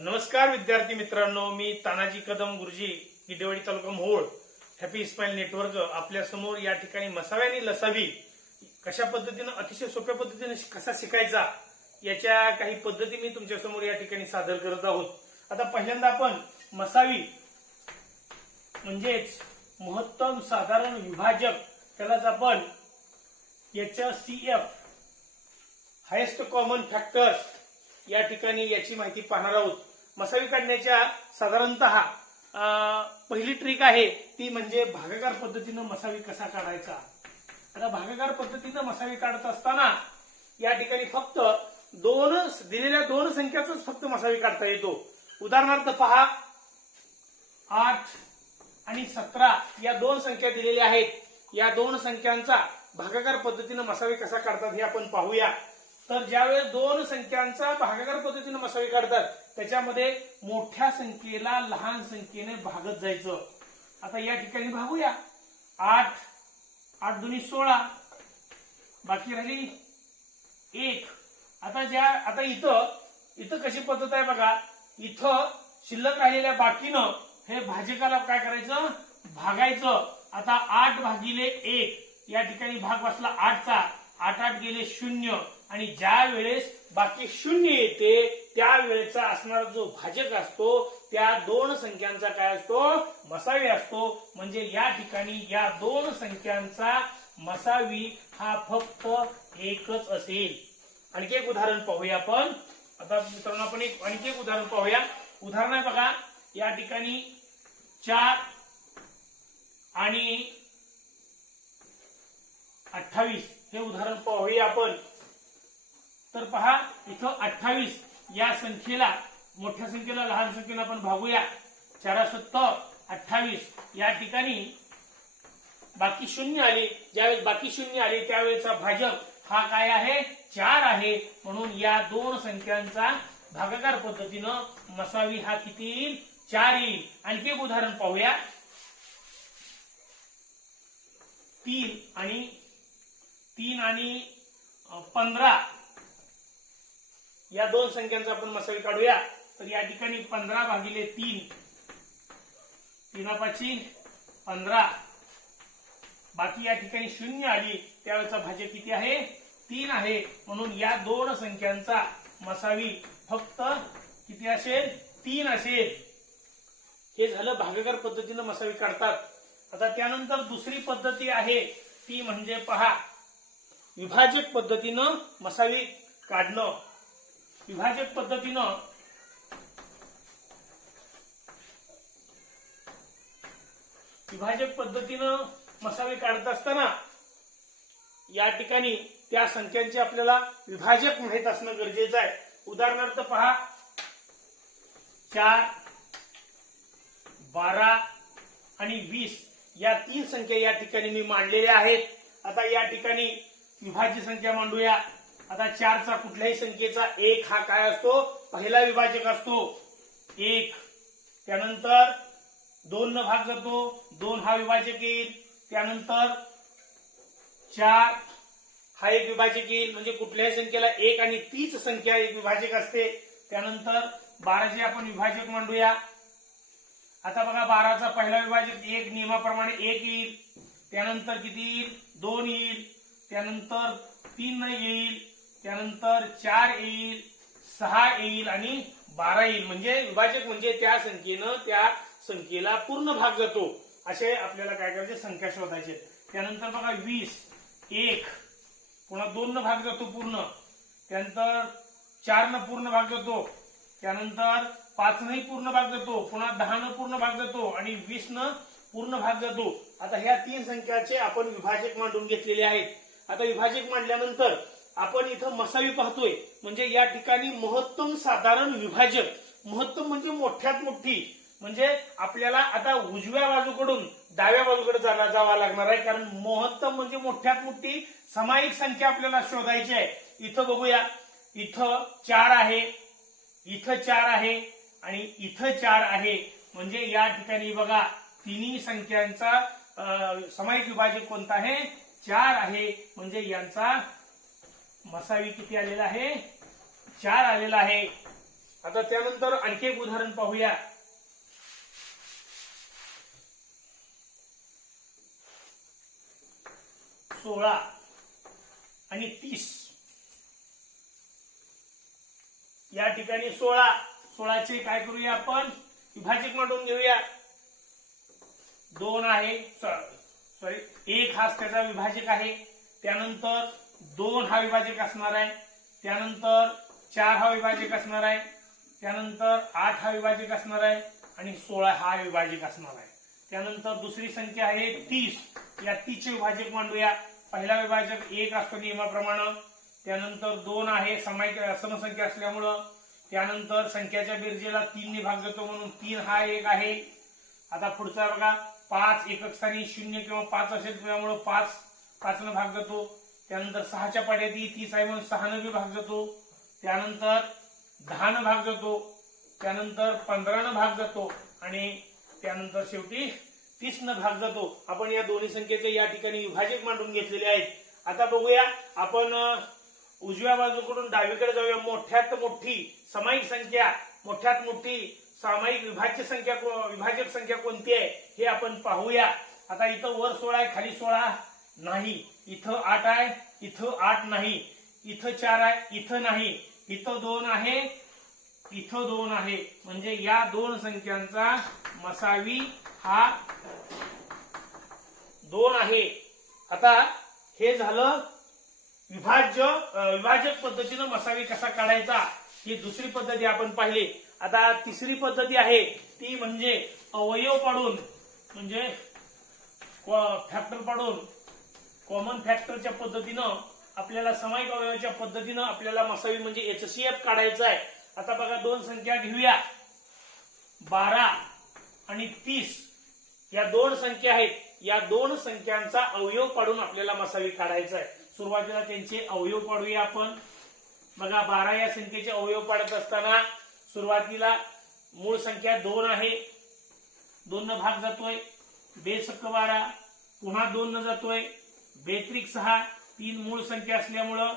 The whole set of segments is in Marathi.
नमस्कार विद्यार्थी मित्रांनो, मी तानाजी कदम गुरुजी, गिडेवाडी तालुका मोहोळ, हॅपी स्माइल नेटवर्क आपल्या समोर या ठिकाणी मसावी आणि लसावी कशा पद्धतीने अतिशय सोप्या पद्धतीने कसा शिकायचा याच्या काही पद्धती मी तुमच्या समोर या ठिकाणी सादर करत आहोत। आता पहिल्यांदा आपण मसावी म्हणजेच महत्तम साधारण विभाजक, त्यालाच आपण HCF हायेस्ट कॉमन फॅक्टर्स या ठिकाणी याची माहिती पाहणार आहोत। मसावी काढण्याच्या साधारणतः पहिली ट्रिक आहे ती म्हणजे भागाकार पद्धतीने मसावी कसा काढायचा। आता भागाकार पद्धतीने मसावी काढत असताना या ठिकाणी फक्त दिलेल्या दोन संख्याचाच फक्त मसावी काढता येतो। उदाहरणार्थ पहा, 8 आणि 17 या दोन संख्या दिलेल्या आहेत। या दोन संख्यांचा भागाकार पद्धतीने मसावी कसा काढतात हे आपण पाहूया। तर ज्यावेळेस दोन संख्यांचा भागाकार पद्धतीने मसावी काढतात त्याच्यामध्ये मोठ्या संख्येला लहान संख्येने भागत जायचं। आता या ठिकाणी भागूया, 8 8 दुनी 16, बाकी राहिली 1। आता इथं कशी पद्धत आहे बघा, इथं शिल्लक राहिलेल्या बाकीनं हे भाजकाला काय करायचं, भागायचं। आता 8 भागिले 1 या ठिकाणी भाग बसला 8चा, 8 8 गेले 0 आणि ज्या वेळेस बाकी 0 येते त्यावेळेचा असणारा जो भाजक असतो त्या दोन संख्यांचा काय असतो, मसावी असतो। म्हणजे या ठिकाणी या दोन संख्यांचा मसावी हा फक्त एकच असेल। आणखी एक उदाहरण पाहूया आपण। आता मित्रांनो आपण आणखी एक उदाहरण पाहूया। उदाहरण आहे बघा, या ठिकाणी 4 आणि 28 हे उदाहरण पाहूया आपण। तर पहा, इथं 28 या संख्येला मोठ्या संख्येला लहान संख्येला आपण भागूया। 4 7 28 या ठिकाणी बाकी 0 आले, ज्यावेळेस बाकी 0 आले त्यावेळेचा भाजक हा काय आहे, 4 आहे। म्हणून या दोन संख्यांचा भागाकार पद्धतीनं मसावी हा किती येईल, 4 येईल। आणखी एक उदाहरण पाहूया, 3 आणि 15 या दोन संख्यांचा आपण मसावी काढूया। तर या ठिकाणी 15 भागिले 3, 3 15, बाकी या ठिकाणी 0 आली त्यावेळेचा भाजक किती आहे, 3 आहे। म्हणून या दोन संख्यांचा मसावी फक्त किती असेल, 3 असेल। हे झालं भागाकार पद्धतीने मसावी काढतात। आता त्यानंतर दुसरी पद्धती आहे ती म्हणजे पहा, विभाजक पद्धतीनं मसावी काढणं। विभाजक पद्धतीनं मसावी काढत असताना या ठिकाणी त्या संख्यांचे आपल्याला विभाजक माहित असणं गरजेचं आहे। उदाहरणार्थ पहा, 4 12 आणि 20 या तीन संख्या या ठिकाणी मी मांडलेल्या आहेत। आता या ठिकाणी विभाज्य संख्या मांडूया। आता 4चा कुठल्याही संख्येचा 1 हा काय असतो, पहिला विभाजक असतो 1। त्यानंतर 2 न भाग जातो, 2 हा विभाजक येईल। त्यानंतर 4 हा एक विभाजक येईल, म्हणजे कुठल्याही संख्येला 1 आणि तीच संख्या एक विभाजक असते। त्यानंतर 12चे आपण विभाजक मांडूया। आता बघा, 12चा पहिला विभाजक 1 नियमाप्रमाणे 1 येईल। त्यानंतर किती येईल, 2 येईल। त्यानंतर 3 येईल। त्यानंतर 4 येईल, 6 येईल आणि 12 येईल। म्हणजे विभाजक म्हणजे त्या संख्येला पूर्ण भाग जातो असे आपल्याला काय करायचे, संख्या शोधायचे। त्यानंतर बघा 20 1, पुन्हा 2 न भाग जातो पूर्ण। त्यानंतर 4 न पूर्ण भाग जातो। त्यानंतर 5 नही पूर्ण भाग जातो, पुन्हा 10 न पूर्ण भाग जातो आणि 20 न पूर्ण भाग जातो। आता ह्या तीन संख्याचे आपण विभाजक मांडून घेतलेले आहेत। आता विभाजक मांडल्यानंतर आपण इथं मसावी पाहतोय, म्हणजे या ठिकाणी महत्तम साधारण विभाजक, महत्तम म्हणजे मोठ्यात मोठी, म्हणजे आपल्याला आता उजव्या बाजूकडून डाव्या बाजूकडे जावं लागणार आहे, कारण महत्तम म्हणजे मोठ्यात मोठी सामायिक संख्या आपल्याला शोधायची आहे। इथं बघूया, इथं 4 आहे, इथं 4 आहे आणि इथं 4 आहे। म्हणजे या ठिकाणी बघा, तिन्ही संख्यांचा सामायिक विभाजक कोणता आहे, 4 आहे। म्हणजे यांचा मसावी किती आलेला आहे, 4 आलेला आहे। आता त्यानंतर आणखी एक उदाहरण पाहूया. 16 आणि 30 या ठिकाणी 16चे काय करूया आपण विभाजक मांडून घेऊया. 2 आहे सॉरी 1 हा त्याचा विभाजक आहे. त्यानंतर 2 हा विभाजक असणार आहे. त्यानंतर 4 हा विभाजक असणार आहे. त्यानंतर 8 हा विभाजक असणार आहे आणि 16 हा विभाजक असणार आहे. त्यानंतर दुसरी संख्या आहे 30. या 30चे विभाजक मांडूया. पहिला विभाजक 1 असतो नियमाप्रमाणे. त्यानंतर 2 आहे समसंख्या असल्यामुळं. त्यानंतर संख्याच्या बेरजेला 3 ने भाग जातो म्हणून 3 हा 1 आहे. आता पुढचा बघा 5 एकक स्थानी 0 किंवा 5 असेल त्यामुळे 5 ने भाग जातो. त्यानंतर 6च्या पाड्यात 30 आहे म्हणून 6 ने भाग जातो. त्यानंतर 10 ने भाग जातो. त्यानंतर 15 ने भाग जातो आणि त्यानंतर शेवटी 30 ने भाग जातो. आपण या दोन्ही संख्येचे या ठिकाणी विभाजक मांडून घेतलेले आहेत. आता बघूया आपण उजव्या बाजूकडून डावीकडे जाऊया. मोठ्यात मोठी सामायिक संख्या मोठ्यात मोठी सामायिक विभाजक संख्या कोणती आहे हे आपण पाहूया. आता इथं वर 16 आहे खाली 16 नाही. इथं 8 आहे इथं 8 नाही. इथं 4 आहे इथं नाही. इथं 2 आहे इथं 2 आहे. म्हणजे या दोन संख्यांचा मसावी हा 2 आहे. आता हे झालं विभाजक पद्धतीनं मसावी कसा काढायचा ही दुसरी पद्धती आपण पाहिली. आता तिसरी पद्धती आहे ती म्हणजे अवयव पाडून म्हणजे फॅक्टर पाडून कॉमन फॅक्टरच्या पद्धतीनं आपल्याला सामायिक अवयवाच्या पद्धतीनं आपल्याला मसावी म्हणजे एचसीएफ काढायचा आहे. आता बघा दोन संख्या घेऊया 12 आणि 30 या दोन संख्या आहेत. या दोन संख्यांचा अवयव पाडून आपल्याला मसावी काढायचा आहे. सुरुवातीला त्यांचे अवयव पाडूया आपण. बघा 12 या संख्येचे अवयव पाडत असताना सुरुवातीला मूळ संख्या 2 आहे. 2 न भाग जातोय. बेसक्क 12 पुन्हा 2 न जातोय. बेत्रिक 6 3 मूळ संख्या असल्यामुळं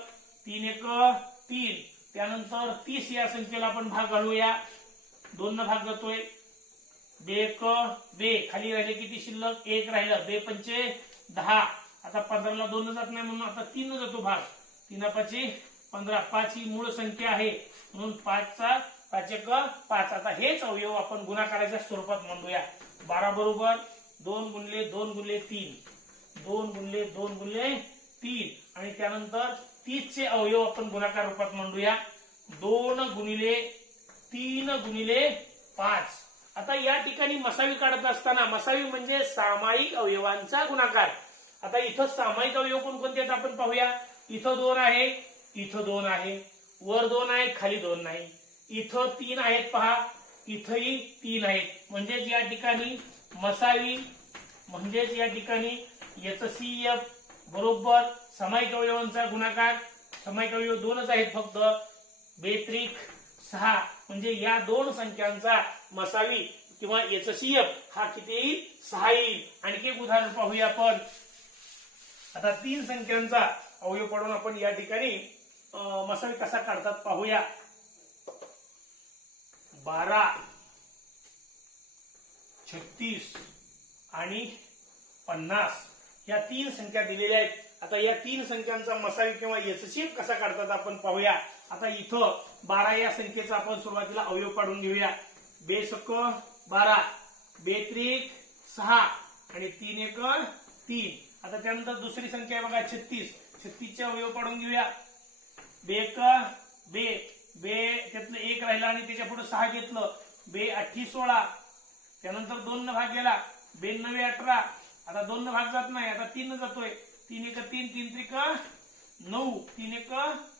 3 1 3. त्यानंतर 30 या संख्येला आपण भाग घालूया. 2 न भाग जातोय. बे खाली राहिले किती शिल्लक 1 राहिलं. बे पंचे 10. आता 15 ला 2 जात नाही म्हणून आता 3 जातो भाग. 3 5 15. 5 ही मूळ संख्या आहे म्हणून 5 1 5. आता हेच अवयव आपण गुणाकाराच्या स्वरूपात मांडूया. 12 बरोबर 2 गुणिले 2 गुणिले 3 2 गुणिले 2 गुणिले 3 आणि त्यानंतर 30 चे अवयव आपण गुणाकार रूपात मांडूया. 2 गुणिले 3 गुणिले 5. आता या ठिकाणी मसावी काढत असताना मसावी म्हणजे सामायिक अवयवांचा गुणाकार. आता इथं सामायिक अवयव कोणकोणते आहेत आपण पाहूया. इथं 2 आहे इथं 2 आहे. वर 2 आहे खाली 2 नाही. इथं 3 आहेत पहा. इथंही 3 आहेत. म्हणजेच या ठिकाणी मसावी म्हणजेच या ठिकाणी एचसीएफ बरोबर सामायिक अवयवांचा गुणाकार. सामायिक अवयव 2च आहेत फक्त. बेत्रिक 6 म्हणजे या दोन संख्यांचा मसावी किंवा एचसीएफ हा किती येईल 6 येईल. आणखी एक उदाहरण पाहूया आपण. आता 3 संख्यांचा अवयव पाडून आपण या ठिकाणी मसावी कसा काढतात पाहूया. 12 36 आणि 50 या 3 संख्या दिलेल्या आहेत. आता या 3 संख्यांचा मसावी किंवा एचसीएफ कसा काढतात आपण पाहूया. आता इथं 12 या संख्येचा आपण सुरुवातीला अवयव पाडून घेऊया. बेसक्क 12 बेत्रिक 6 आणि 3 1 3. आता त्यानंतर दुसरी संख्या आहे बघा 36. 36 चे अवयव पाडून घेऊया. बे त्यातलं 1 राहिला आणि त्याच्या पुढे 6 घेतलं. बे 8 16. त्यानंतर 2 न भाग गेला. बे 9 18. आता 2 न भाग जात नाही. आता 3 न जातोय. 3 1 3 3 त्रिक 9 3 1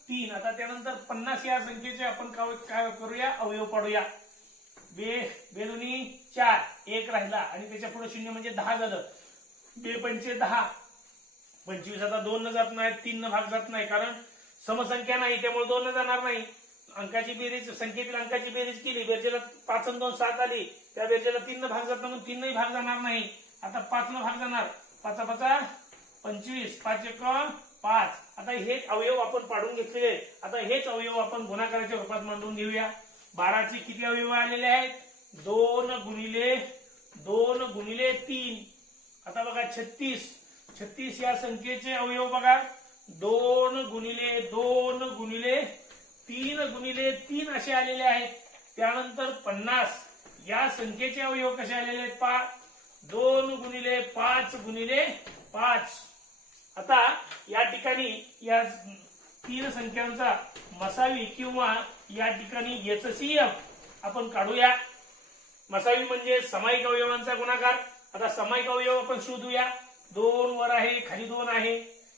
3. आता त्यानंतर 50 या संख्येचे आपण काय करूया अवयव पाडूया. बे दोन्ही 4 1 राहिला आणि त्याच्या पुढे 0 म्हणजे 10 झालं. बे पंचे 10 25. आता 2 न जात नाही 3 न भाग जात नाही कारण समसंख्या नाही त्यामुळे 2 न जाणार नाही. अंकाची बेरीज संख्येतील अंकाची बेरीज केली. बेरजेला 5 आणि 2 7 आली. त्या बेरजेला 3 न भाग जात नाही म्हणून 3 नही भाग जाणार नाही. आता 5 न भाग जाणार. 5 5 25 5 1 5. आता हे अवयव आपण पाडून घेतलेले. आता हेच अवयव आपण गुणाकाराच्या रूपात मांडून घेऊया. 12चे किती अवयव आलेले आहेत? 2 गुणिले 2 गुणिले 3. आता बघा 36 या संख्येचे अवयव बघा 2 गुणिले 2 गुणिले 3 गुणिले 3 असे आलेले आहेत. त्यानंतर 50 या संख्येचे अवयव कसे आलेले आहेत पहा 2 गुणिले 5 गुणिले 5. आता या ठिकाणी या 3 संख्यांचा मसावी किंवा या ठिकाणी एचसीएफ आपण काढूया. मसावी म्हणजे सामायिक अवयवांचा गुणाकार. आता सामायिक अवयव आपण शोधूया. 2 वर आहे, खाली 2 आहे,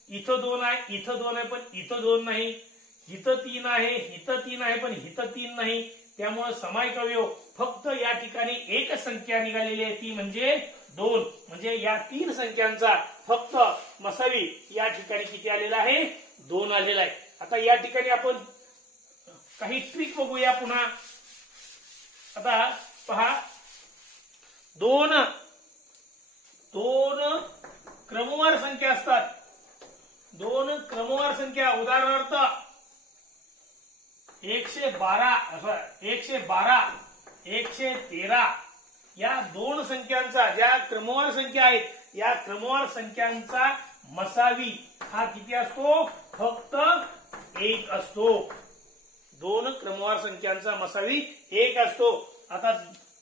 इथं 2 आहे, इथं 2 आहे, पण इथं 2 नाही, इथं 3 आहे, इथं 3 आहे, पण इथं 3 नाही. त्यामुळे सामायिक अवयव फक्त या ठिकाणी एकच संख्या निघालेली आहे, ती म्हणजे 2. म्हणजे या 3 संख्यांचा फक्त मसावी या ठिकाणी किती आलेला आहे? 2 आलेला आहे. आता या ठिकाणी आपण काही ट्रिक बघूया पुन्हा. आता पहा 2 क्रमवार संख्या असतात. 2 क्रमवार संख्या उदाहरणार्थ 112 113 या 2 संख्यांचा ज्या क्रमवार संख्या आहेत या क्रमवार संख्यांचा मसावी हा किती असतो? फक्त 1 असतो. 2 क्रमवार संख्यांचा मसावी 1 असतो. आता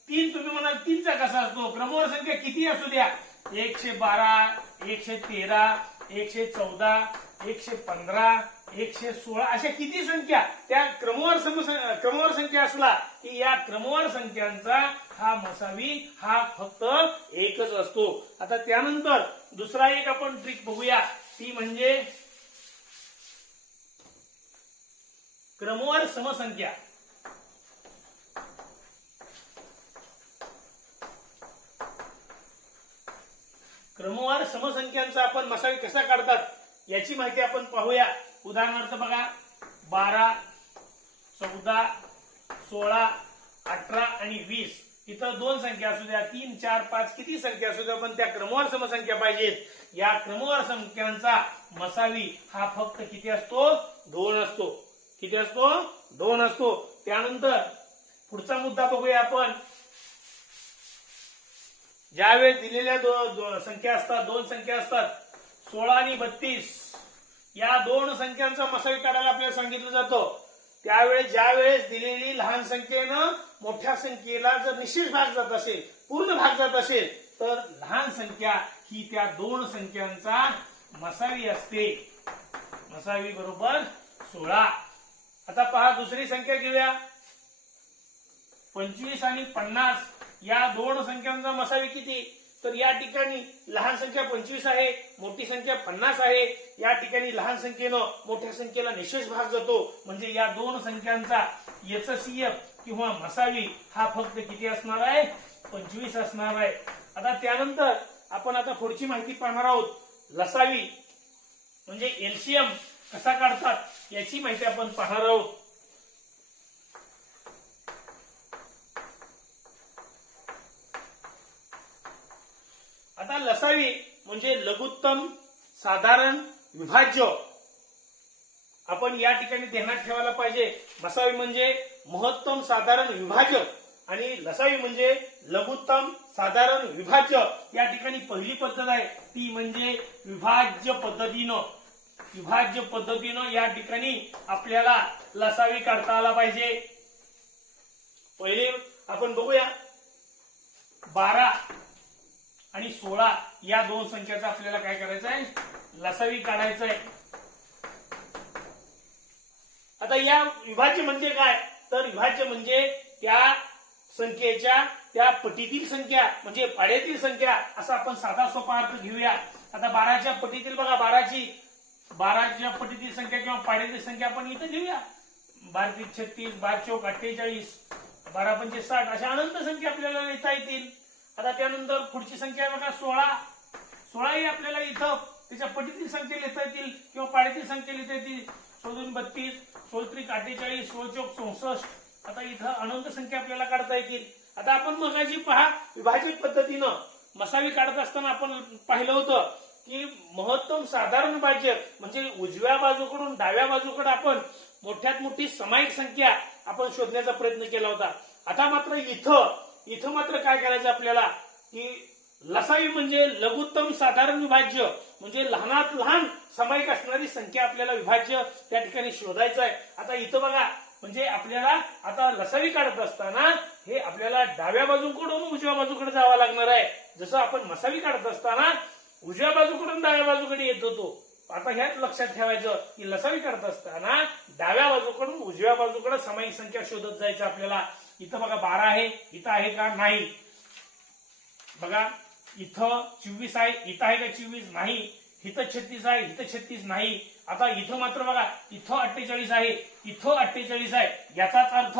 3 तुम्ही म्हणाल 3चा कसा असतो? क्रमवार संख्या किती असू द्या 112 113 114 115 116 अशा किती संख्या त्या क्रमवार संख्या असला की या क्रमवार संख्यांचा हा मसावी हा फक्त 1च असतो. आता त्यानंतर दुसरा एक आपण ट्रिक बघूया, ती म्हणजे क्रमवार समसंख्या. क्रमवार समसंख्यांचा आपण मसावी कसा काढतात याची माहिती आपण पाहूया. उदाहरणार्थ बघा 12 14 16 18 आणि 20 इथं 2 संख्या असू द्या 3 4 5 किती संख्या असू द्या पण त्या क्रमवार समसंख्या पाहिजेत. या क्रमवार संख्यांचा मसावी हा फक्त किती असतो? 2 असतो. किती असतो? 2 असतो. त्यानंतर पुढचा मुद्दा बघूया आपण. ज्यावेळेस दिलेल्या संख्या असतात 2 संख्या असतात 16 आणि 32 या 2 संख्यांचा मसावी काढायला आपल्याला सांगितलं जातं. त्यावेळेस ज्यावेळेस दिलेली लहान संख्येनं मोठ्या संख्येला जर निश्चित भाग जात असेल पूर्ण भाग जात असेल तर लहान संख्या ही त्या 2 संख्यांचा मसावी असते. मसावी बरोबर 16. आता पहा दुसरी संख्या घेऊया 25 आणि 50 या 2 संख्यांचा मसावी किती? तर या ठिकाणी लहान संख्या 25 आहे, मोठी संख्या 50 आहे. या ठिकाणी लहान संख्येनं मोठ्या संख्येला निशेष भाग जातो. म्हणजे या 2 संख्यांचा एचसीएफ किंवा मसावी हा फक्त किती असणार आहे? 25 असणार आहे. आता त्यानंतर आपण आता पुढची माहिती पाहणार आहोत. लसावी म्हणजे एलसीएम कसा काढतात याची माहिती आपण पाहणार आहोत. आता लसावी म्हणजे लघुत्तम साधारण विभाज्य. आपण या ठिकाणी ध्यानात ठेवायला पाहिजे. मसावी म्हणजे महत्तम साधारण विभाज्य आणि लसावी म्हणजे लघुत्तम साधारण विभाज्य. या ठिकाणी पहिली पद्धत आहे ती म्हणजे विभाज्य पद्धतीनं. विभाज्य पद्धतीनं या ठिकाणी आपल्याला लसावी काढता आला पाहिजे. पहिले आपण बघूया 12 आणि 16 या 2 संख्याचा आपल्याला काय करायचं आहे? लसावी काढायचं आहे. आता या विभाज्य म्हणजे काय? तर विभाज्य म्हणजे त्या संख्येच्या त्या पटीतील संख्या म्हणजे पाड्यातील संख्या असा आपण साधा सोपा अर्थ घेऊया. आता 12च्या पटीतील बघा 12च्या पटीतील संख्या किंवा पाड्यातील संख्या आपण इथं घेऊया. 12 36 12 चौक 48 12 पंचे 60 अशा अनंत संख्या आपल्याला लिहिता येतील. आता त्यानंतर पुढची संख्या बघा 16 ही आपल्याला इथं त्याच्या पटीतील संख्या लिहिता येतील किंवा पाड्यातील संख्या लिहिता येतील. 16 32 16 48 16 चौक 64 आता इथं अनंत संख्या आपल्याला काढता येतील. आता आपण मगाशी पहा विभाजित पद्धतीनं मसावी काढत असताना आपण पाहिलं होतं की महत्तम साधारण विभाज्य म्हणजे उजव्या बाजूकडून डाव्या बाजूकडे आपण मोठ्यात मोठी सामायिक संख्या आपण शोधण्याचा प्रयत्न केला होता. आता मात्र इथं मात्र काय करायचं आपल्याला की लसावी म्हणजे लघुत्तम साधारण विभाज्य म्हणजे लहानात लहान सामायिक असणारी संख्या आपल्याला विभाज्य त्या ठिकाणी शोधायचं आहे. आता इथं बघा म्हणजे आपल्याला आता लसावी काढत असताना हे आपल्याला डाव्या बाजूकडून उजव्या बाजूकडे जावं लागणार आहे. जसं आपण मसावी काढत असताना उजव्या बाजूकडून डाव्या बाजूकडे येत होतो. आता ह्याच लक्षात ठेवायचं की लसावी काढत असताना डाव्या बाजूकडून उजव्या बाजूकडे सामायिक संख्या शोधत जायचं आपल्याला. इथं बघा 12 आहे, इथं आहे का? नाही. बघा इथं 24 आहे, इथं आहे का 24? नाही. इथं 36 आहे, इथं 36 नाही. आता इथं मात्र बघा इथं 48 आहे, इथं 48 आहे. याचाच अर्थ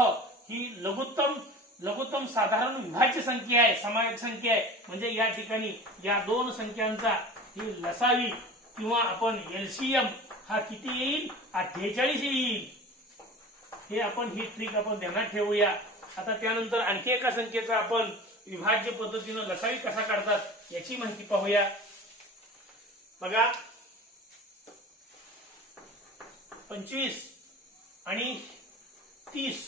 ही लघुत्तम साधारण विभाज्य संख्या आहे, सामायिक संख्या आहे. म्हणजे या ठिकाणी या दोन संख्यांचा ही लसावी किंवा आपण एलसीएम हा किती येईल? 48 येईल. हे आपण ही ट्रिक आपण ध्यानात ठेवूया. आता त्यानंतर आणखी एका संख्येचा आपण विभाज्य पद्धतीनं लसावी कसा काढतात याची माहिती पाहूया. बघा 25 आणि 30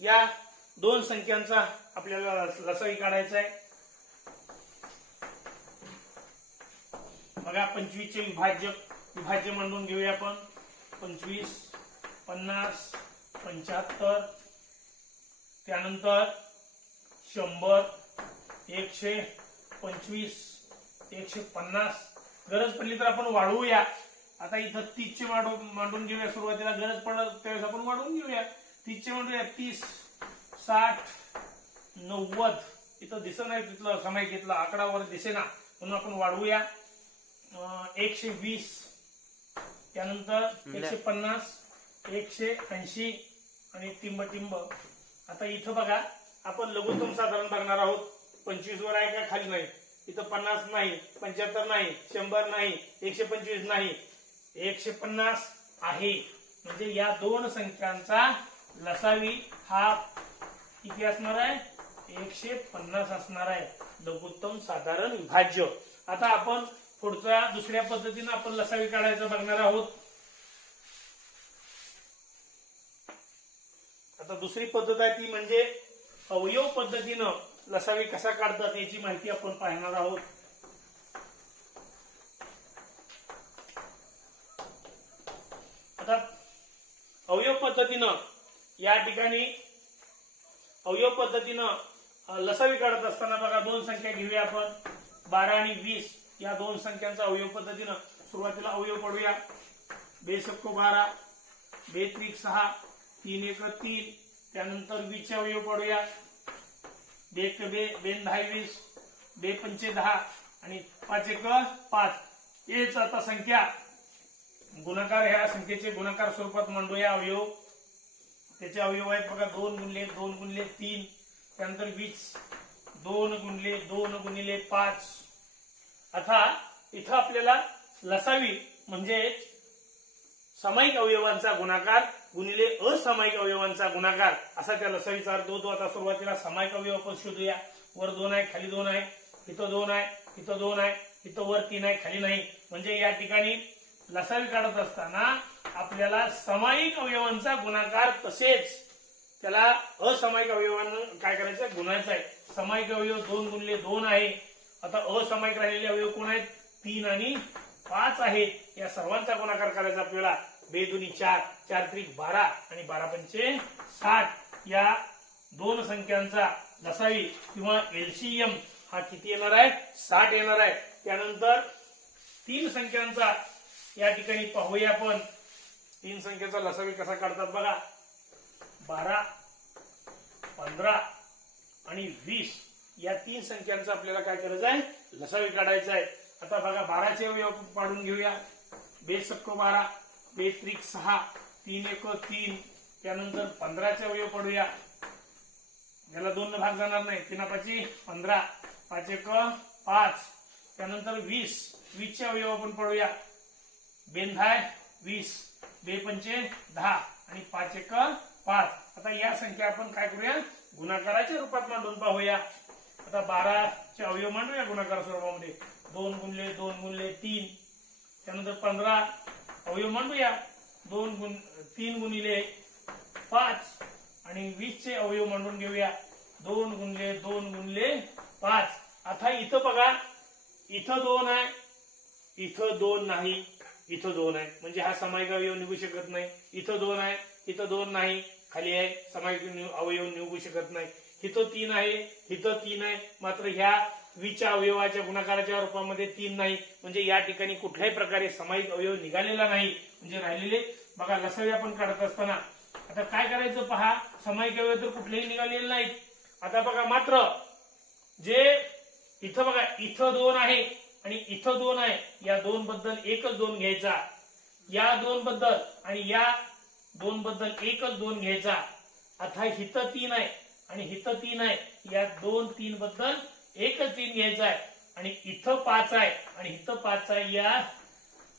या दोन संख्यांचा आपल्याला लसावी काढायचा आहे. बघा 25 चे विभाज्य मांडून घेऊया आपण. 25, 50, 75 त्यानंतर 100, 125, 150. गरज पडली तर आपण वाढवूया. आता इथं 30 चे मांडून घेऊया. सुरुवातीला गरज पडत त्यावेळेस आपण वाढवून घेऊया. 30 चे मांडूया. 30, 60, 90. इथं दिसत नाही तिथलं सामायिक घेतला आकडावर दिसेना म्हणून आपण वाढवूया. 120 त्यानंतर 150, 180 आणि टिंब. आता इथं बघा आपण लघुत्तम साधारण बघणार आहोत. 25 वर आहे का? खाली नाही. इथं 50 नाही, 75 नाही, 100 नाही, 125 नाही, 150 आहे. म्हणजे या दोन संख्यांचा लसावी हा किती असणार आहे? 150 असणार आहे. लघुत्तम साधारण विभाज्य. आता आपण पुढच्या दुसऱ्या पद्धतीने आपण लसावी काढायचं बघणार आहोत. आता दुसरी पद्धत आहे ती म्हणजे अवयव पद्धतीनं लसावी कसा काढतात याची माहिती आपण पाहणार आहोत. आता अवयव पद्धतीनं या ठिकाणी अवयव पद्धतीनं लसावी काढत असताना बघा दोन संख्या घेऊया आपण. 12 आणि 20 या दोन संख्यांचा अवयव पद्धतीनं सुरुवातीला अवयव पडूया. 2 सक्को 12, 2 त्रिक 6, 3 एक 3. त्यानंतर 20 चे अवयव पडूया. 2 एक 2, 2 10 20, 2 पंचे 10 आणि 5 एक 5. हेच आता संख्या गुणाकार ह्या संख्येचे गुणाकार स्वरूपात मांडूया अवयव. त्याचे अवयव आहेत बघा 2 गुणिले 2 गुणिले 3. त्यानंतर 20 2 गुणिले 2 गुणिले 5. आता इथं आपल्याला लसावी म्हणजे सामायिक अवयवांचा गुणाकार गुणिले असामायिक अवयवांचा गुणाकार असा त्या लसावीचा अर्थ होतो. आता सुरुवातीला सामायिक अवयव आपण शोधूया. वर 2 आहे, खाली 2 आहे, इथं 2 आहे, इथं 2 आहे, इथं वर 3 आहे, खाली नाही. म्हणजे या ठिकाणी लसावी काढत असताना आपल्याला सामायिक अवयवांचा गुणाकार तसेच त्याला असामायिक अवयवांना काय करायचं? गुणायचं आहे. सामायिक अवयव 2 गुणिले 2 आहे. आता असामायिक राहिलेले अवयव कोण आहेत? 3 आणि 5 आहेत. या सर्वांचा गुणाकार करायचा आपल्याला. 2 दुनी 4, 4 त्रिक 12 आणि 12 पंचे 60. या दोन संख्यांचा लसावी किंवा एलसीएम हा किती येणार आहे? 60 येणार आहे. त्यानंतर तीन संख्यांचा या ठिकाणी पाहूया आपण. तीन संख्येचा लसावी कसा काढतात बघा. 12, 15 आणि 20 या तीन संख्यांचा आपल्याला काय करायचं आहे? लसावी काढायचा आहे. आता बघा 12 चे अवयव पाडून घेऊया. 2 सक्को 12, 2 त्रिक 6, 3 एक 3. त्यानंतर 15 चे अवयव पडूया. याला 2 ने भाग जाणार नाही. 3 5 15, 5 एक 5. त्यानंतर 20 चे अवयव आपण पडूया. 2 20, 2 पंचे 10 आणि 5 एक 5. आता या संख्या आपण काय करूया? गुणाकाराच्या रूपात मांडून पाहूया. आता 12 चे अवयव मांडूया गुणाकार स्वरूपामध्ये. 2 गुणिले 2 गुणिले 3. त्यानंतर 15 अवयव मांडूया. 3 गुणिले 5 आणि 20 चे अवयव मांडून घेऊया. 2 गुणिले 2 गुणिले 5. आता इथं बघा, इथं 2 आहे, इथं 2 नाही, इथं 2 आहे, म्हणजे हा सामायिक अवयव निघू शकत नाही. इथं 2 आहे, इथं 2 नाही, खाली आहे, सामायिक अवयव निघू शकत नाही. इथं 3 आहे, इथं 3 आहे, मात्र ह्या 20च्या अवयवाच्या गुणाकाराच्या रूपामध्ये 3 नाही, म्हणजे या ठिकाणी कुठल्याही प्रकारे सामायिक अवयव निघालेला नाही. म्हणजे राहिलेले बघा लसावी आपण काढत असताना आता काय करायचं पहा, सामायिक अवयव तर कुठलेही निघालेले नाहीत. आता बघा मात्र जे इथं बघा, इथं 2 आहे आणि इथं 2 आहे, या 2 बद्दल एकच 2 घ्यायचा, या 2 बद्दल आणि या 2 बद्दल एकच 2 घ्यायचा. आता इथं 3 आहे आणि इथं 3 आहे, या 2 3 बद्दल एकच 3 घ्यायचा आहे. आणि इथं 5 आहे आणि इथं 5 आहे, या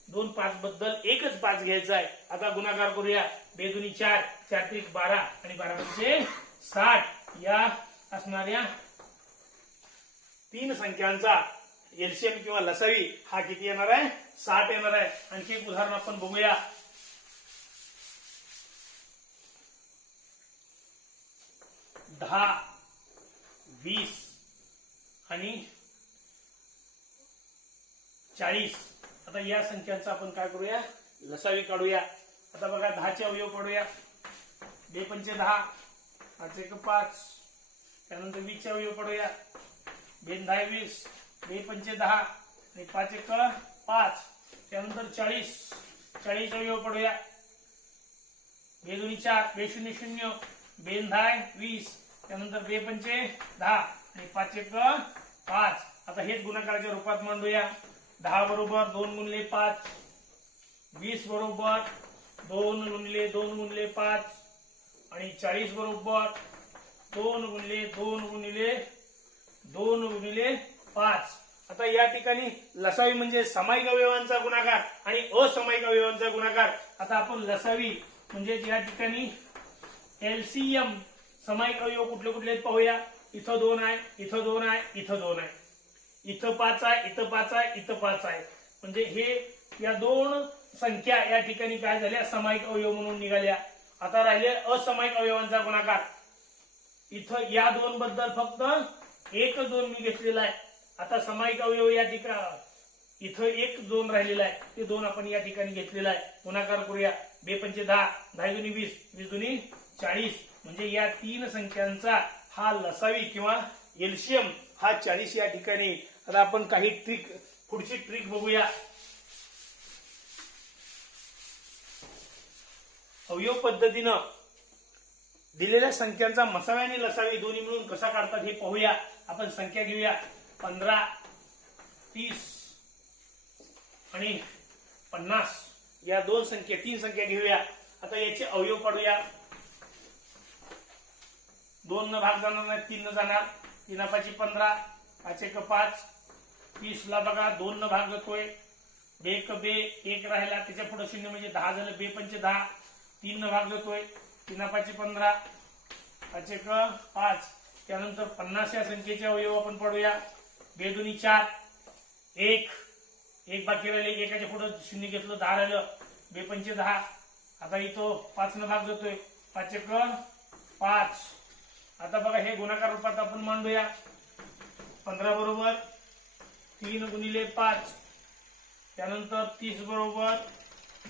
2 5 बद्दल एकच 5 घ्यायचा आहे. आता गुणाकार करूया. 2 दुनी 4, 4 त्रिक 12 आणि 12 म्हणजे 60. या असणाऱ्या 3 संख्यांचा एलसीएम किंवा लसावी हा किती येणार आहे? 60 येणार आहे. आणखी एक उदाहरण आपण बघूया. 10, 20 आणि 40. आता या संख्यांचा आपण काय करूया? लसावी काढूया. आता बघा 10चे अवयव काढूया. 2 पंचे 10, 5 एक 5. त्यानंतर 20चे अवयव काढूया. 2 10 20, 2 पंचे 10 आणि 5 एक 5. त्यानंतर 40, 40 अवयव काढूया. 2 दुनी 4, 2 शून्य 0, 2 10 20. त्यानंतर 2 पंचे 10 आणि 5 एक 5. आता हेच गुणाकाराच्या रूपात मांडूया. 10 बरोबर 2 गुणिले 5, 20 बरोबर 2 गुणिले 2 गुणिले 5 आणि 40 बरोबर 2 गुणिले 2 गुणिले 2 गुणिले 5. आता या ठिकाणी लसावी म्हणजे सामायिक अवयवांचा गुणाकार आणि असामायिक अवयवांचा गुणाकार. आता आपण लसावी म्हणजे या ठिकाणी एलसीएम सामायिक अवयव कुठले कुठले पाहूया. इथं 2 आहे, इथं 2 आहे, इथं 2 आहे, इथं 5 आहे, इथं 5 आहे, इथं 5 आहे. म्हणजे हे या 2 संख्या या ठिकाणी काय झाल्या? सामायिक अवयव म्हणून निघाल्या. आता राहिले असामायिक अवयवांचा गुणाकार. इथं या 2 बद्दल फक्त एकच 2 मी घेतलेला आहे. आता सामायिक अवयव या ठिकाणी इथं एक 2 राहिलेला आहे, ते 2 आपण या ठिकाणी घेतलेला आहे. गुणाकार करूया. 2 पंचे 10, 10 दुनी 20, 20 दुनी 40. म्हणजे या 3 संख्यांचा हा लसावी किंवा एलसीएम हा 40 या ठिकाणी. आता आपण काही ट्रिक, पुढची ट्रिक बघूया. अवयव पद्धतीनं दिलेल्या संख्यांचा मसावी आणि लसावी दोन्ही मिळून कसा काढतात हे पाहूया. आपण संख्या घेऊया. 15, 30 आणि 50 या 2 संख्या, 3 संख्या घेऊया. आता याचे अवयव काढूया. 2 न भाग जाणार नाही, 3 न जाणार. 3 5 15, 5 एक 5. 30 ला बघा 2 न भाग जातोय. 2 एक 2, 1 राहिला, त्याच्या पुढे 0 म्हणजे 10 झालं. 2 पंचे 10, 3 न भाग जातोय. 3 5 15, 5 एक 5. त्यानंतर 50 या संख्येचे अवयव आपण पाडूया. 2 दुनी 4, 1 1 बाकी राहिले, एकाच्या पुढे 0 घेतलं, 10 राहिलं. 2 पंचे 10. आता इथं 5 न भाग जातोय. 5 एक 5. आता बघा हे गुणाकार रूपात आपण मांडूया. 15 बरोबर 3 गुणिले 5. त्यानंतर 30 बरोबर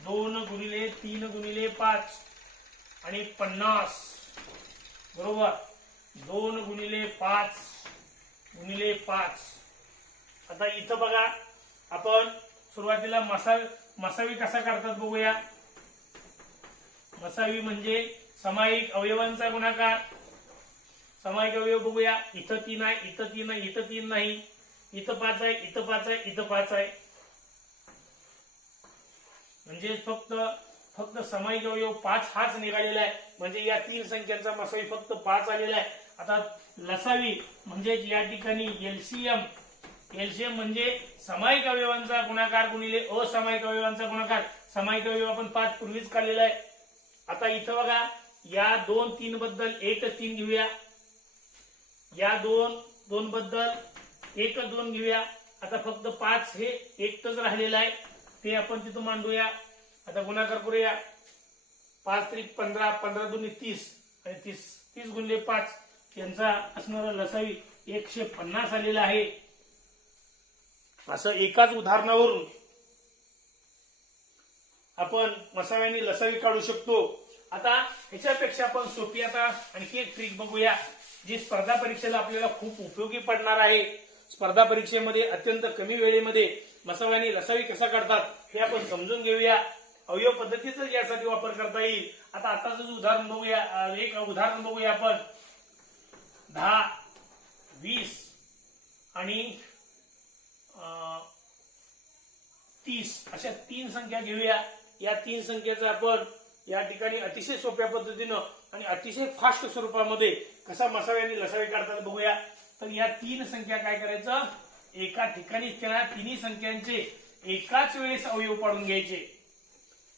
2 गुणिले 3 गुणिले 5 आणि 50 बरोबर 2 गुणिले 5 गुणिले 5. आता इथं बघा आपण सुरुवातीला मसावी कसा काढतात बघूया. मसावी म्हणजे सामायिक अवयवांचा गुणाकार. सामायिक अवयव बघूया. इथं 3 आहे, इथं 3 आहे, इथं 3 नाही, इथं 5 आहे, इथं 5 आहे, इथं 5 आहे. म्हणजे फक्त सामायिक अवयव 5 हाच निघालेला आहे. म्हणजे या 3 संख्यांचा मसावी फक्त 5 आलेला आहे. आता लसावी म्हणजे या ठिकाणी एलसीएम म्हणजे सामायिक अवयवांचा गुणाकार गुणिले असामायिक अवयवांचा गुणाकार. सामायिक अवयव आपण 5 पूर्वीच काढलेला आहे. आता इथं बघा या 2 3 बद्दल एकच 3 घेऊया. या 2 बद्दल एकच 2 घेऊया. आता फक्त 5 हे एकच राहिलेलं आहे, ते आपण तिथं मांडूया. आता गुणाकार करूया. 5 त्रिक 15, 15 दुनी 30 आणि 30 गुणिले 5 यांचा असणारा लसावी 150 आलेला आहे. असं एकाच उदाहरणावरून आपण मसाव्याने लसावी काढू शकतो. आता ह्याच्यापेक्षा आपण सोपी आता आणखी एक ट्रिक बघूया जी स्पर्धा परीक्षेला आपल्याला खूप उपयोगी पडणार आहे. स्पर्धा परीक्षेमध्ये अत्यंत कमी वेळेमध्ये मसाव्याने लसावी कसा काढतात हे आपण समजून घेऊया. अवयव पद्धतीचा यासाठी वापर करता येईल. आता आताच उदाहरण बघूया. एक उदाहरण बघूया आपण 10, 20 आणि 30 अशा 3 संख्या घेऊया. या 3 संख्येचा आपण या ठिकाणी अतिशय सोप्या पद्धतीनं आणि अतिशय फास्ट स्वरूपामध्ये कसा मसाव्याने लसावी काढतात बघूया. तर या 3 संख्या काय करायचं, एका ठिकाणी त्या तिन्ही संख्यांचे एकाच वेळेस अवयव पाडून घ्यायचे.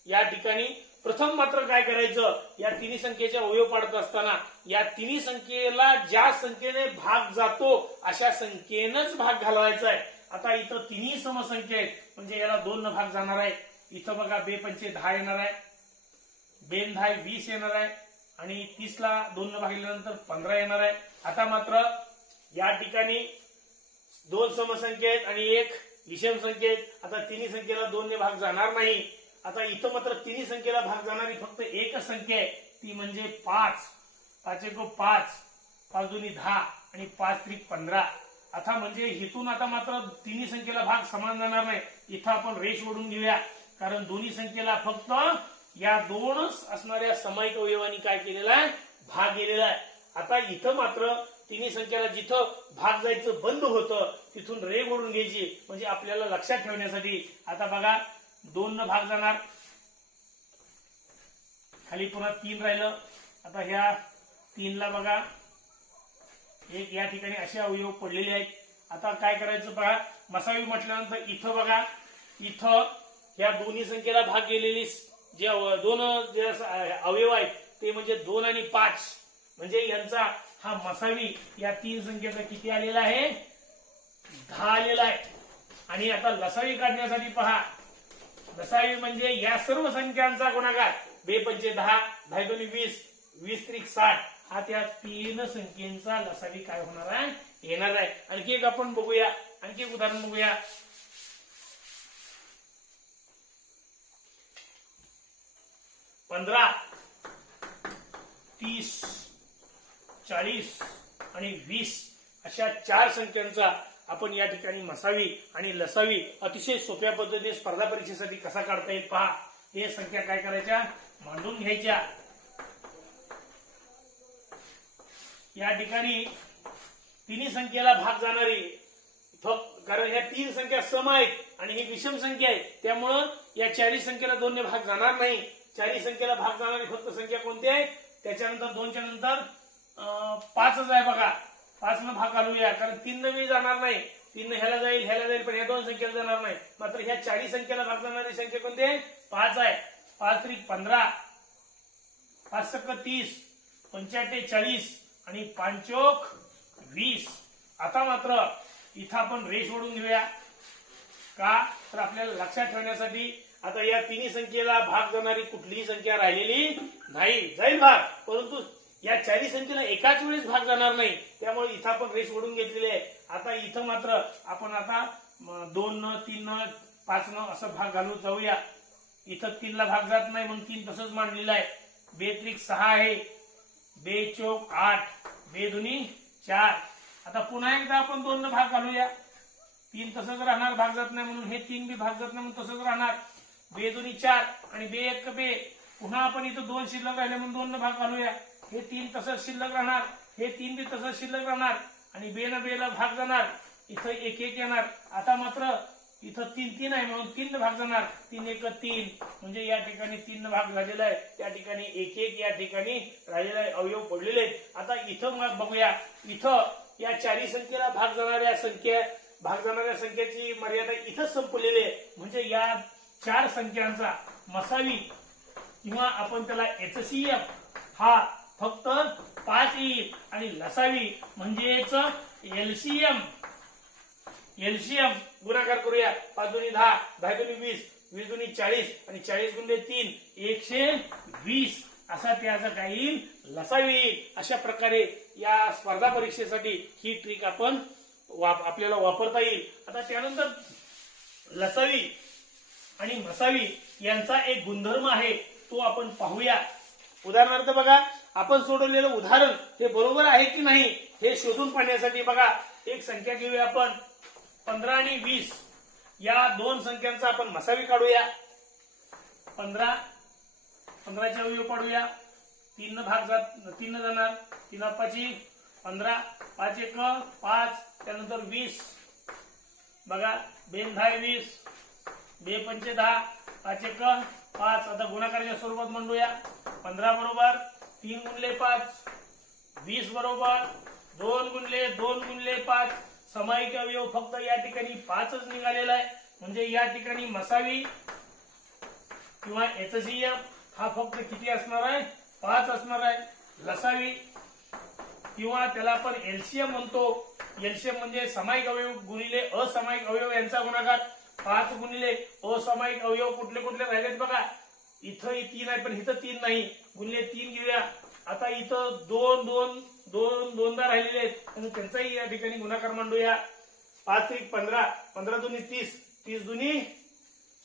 या ठिकाणी प्रथम मात्र काय करायचं, या तिन्ही संख्येचे अवयव पाडत असताना या तिन्ही संख्येला ज्या संख्येने भाग जातो अशा संख्येनंच भाग घालवायचा आहे. आता इथं तिन्ही समसंख्या आहेत म्हणजे याला 2 न भाग जाणार आहे. इथं बघा 2 पंचे 10 येणार आहे, 2 10 20 येणार आहे आणि 30 ला 2 न भागल्यानंतर 15 येणार आहे. आता मात्र या ठिकाणी 2 समसंख्या आहेत आणि 1 विषम संख्या आहेत. आता तिन्ही संख्येला 2 ने भाग जाणार नाही. आता इथं मात्र तिन्ही संख्येला भाग जाणारी फक्त एकच संख्या आहे ती म्हणजे 5. 5 × 5, 5 दुनी 10 आणि 5 त्रिक 15. आता म्हणजे इथून आता मात्र तिन्ही संख्येला भाग समान जाणार नाही. इथं आपण रेष ओढून घेऊया कारण दोन्ही संख्येला फक्त या 2च असणाऱ्या सामायिक अवयवांनी काय केलेला आहे, भाग गेलेला आहे. आता इथं मात्र तिन्ही संख्येला जिथं भाग जायचं बंद होतं तिथून रेघ ओढून घ्यायची म्हणजे आपल्याला लक्षात ठेवण्यासाठी. आता बघा 2 न भाग जाणार, खाली पुन्हा 3 राहिलं. आता ह्या 3 ला बघा एक या ठिकाणी असे अवयव पडलेले आहेत. आता काय करायचं पहा, मसावी म्हटल्यानंतर इथं बघा, इथं या दोन्ही संख्येला भाग गेलेली जे 2 अवयव आहेत ते म्हणजे 2 आणि 5 म्हणजे यांचा हा मसावी या 3 संख्येचा किती आलेला आहे, 10 आलेला आहे. आणि आता लसावी काढण्यासाठी पहा, लसावी म्हणजे या सर्व संख्यांचा गुणाकार 2 पंचे 10, 10 दुनी 20, 20 त्रिक 60 हा त्या 3 संख्येचा लसावी काय होणार आहे, येणार आहे. आणखी एक आपण बघूया, आणखी एक उदाहरण बघूया. 15, 30, 40 आणि 20 अशा 4 संख्यांचा आपण या ठिकाणी मसावी आणि लसावी अतिशय सोप्या पद्धतीने स्पर्धा परीक्षेसाठी कसा काढता येईल पहा. हे संख्या काय करायच्या, मांडून घ्यायच्या. या ठिकाणी तिन्ही संख्येला भाग जाणारी कारण ह्या 3 संख्या सम आहेत आणि ही विषम संख्या आहे त्यामुळं या 4 संख्येला 2 ने भाग जाणार नाही. 4 संख्येला भाग जाणारी फक्त संख्या कोणती आहे, त्याच्यानंतर 2च्या नंतर 5च आहे बघा. 5 न भाग घालूया कारण 3 न जाणार नाही, 3 ह्याला जाईल पण ह्या 2 संख्येला जाणार नाही. मात्र ह्या 4 संख्येला भाग जाणारी संख्या कोणती आहे, 5 आहे. 5 त्रिक 15, 5 सक 30, 85 40 आणि 5 चोक 20. आता मात्र इथं आपण रेष ओढून घेऊया का, तर आपल्याला लक्षात ठेवण्यासाठी. आता या तिन्ही संख्येला भाग जाणारी कुठलीही संख्या राहिलेली नाही, जाईल भाग, परंतु या 4 संख्येला एकाच वेळेस भाग जाणार नाही त्यामुळे इथं आपण रेष ओढून घेतलेली आहे. आता इथं मात्र आपण आता 2 न 3 न 5 न असं भाग घालून जाऊया. इथं 3 ला भाग जात नाही म्हणून 3 तसंच मांडलेला आहे. 2 त्रिक 6 आहे, 2 चोक 8, 2 दुनी 4. आता पुन्हा एकदा आपण 2 न भाग घालूया. 3 तसंच राहणार, भाग जात नाही म्हणून हे 3 बी भाग जात नाही म्हणून तसंच राहणार. 2 दुनी 4 आणि 2 एक 2. पुन्हा आपण इथं 2 शिल्लक राहिले म्हणून 2 न भाग घालूया. हे 3 तसंच शिल्लक राहणार, हे 3 बी तसंच शिल्लक राहणार आणि 2 न 2 ला भाग जाणार. इथं 1 1 येणार. आता मात्र इथं 3 3 आहे म्हणून 3 न भाग जाणार. 3 एक 3 म्हणजे या ठिकाणी 3 न भाग झालेला आहे, त्या ठिकाणी 1 1 या ठिकाणी राहिलेला आहे, अवयव पडलेले आहेत. आता इथं मग बघूया, इथं या 4 संख्येला भाग जाणाऱ्या संख्येची मर्यादा इथंच संपलेली आहे. म्हणजे या 4 संख्यांचा मसावी किंवा आपण त्याला एचसीएफ हा फक्त 5 येईल आणि लसावी म्हणजेच एलसीएम गुणाकार करूया. 5 दुनी 10, 10 दुनी 20, 20 दुनी 40 आणि 40 गुणिले 3 120 असा त्याचा काही येईल लसावी येईल. अशा प्रकारे या स्पर्धा परीक्षेसाठी ही ट्रिक आपण आपल्याला वापरता येईल. आता त्यानंतर लसावी आणि मसावी यांचा एक गुणधर्म आहे तो आपण पाहूया. उदाहरणार्थ बघा, आपण सोडवलेलं उदाहरण हे बरोबर आहे की नाही हे शोधून पाहण्यासाठी बघा एक संख्या घेऊया आपण. 15 आणि 20 या दोन संख्यांचा आपण मसावी काढूया. 15चे अवयव काढूया. 3 जाणार. 3 पाची 15, 5 एक 5, त्यानंतर 20 बघा. 2 10 20, 2 पंचे 10, 5 एक 5. आता गुणाकाराच्या स्वरूपात मांडूया. 15 बरोबर 3 गुणिले 5, 20 बरोबर 2 गुणिले 5. सामायिक अवयव फक्त या ठिकाणी 5च निघालेला आहे. म्हणजे या ठिकाणी मसावी किंवा एचसीएफ हा फक्त किती असणार आहे 5 असणार आहे. लसावी किंवा त्याला आपण एलसीएम म्हणतो. एलसीएम म्हणजे सामायिक अवयव गुणिले असामायिक अवयव यांचा गुणाकार. 5 गुणिले असामायिक अवयव कुठले कुठले राहिलेत बघा. इथं 3 आहे पण इथं 3 नाही. गुणिले 3 घेऊया. आता इथं 2 राहिलेले आहेत म्हणून त्यांचाही या ठिकाणी गुणाकार मांडूया. 5 1 15, 15 दुनी 30, 30 दुनी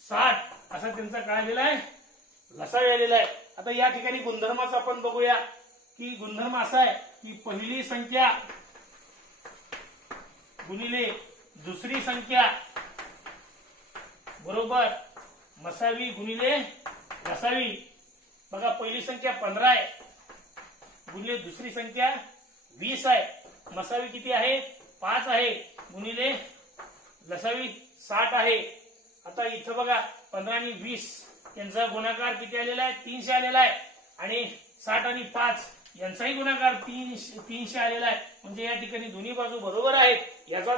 60 असा त्यांचा काय आलेला आहे लसावी आलेला आहे. आता या ठिकाणी गुणधर्माचा आपण बघूया की गुणधर्म असा आहे की पहिली संख्या गुणिले दुसरी संख्या बरोबर मसावी गुणिले लसावी. बघा पहिली संख्या 15 आहे गुणिले दुसरी संख्या 20 आहे. मसावी किती आहे 5 आहे गुणिले लसावी 60 आहे. आता इथं बघा 15 आणि 20 यांचा गुणाकार किती आलेला आहे 300 आलेला आहे आणि 60 आणि 5 यांचाही गुणाकार 300 आलेला आहे. म्हणजे या ठिकाणी दोन्ही बाजू बरोबर आहेत याचा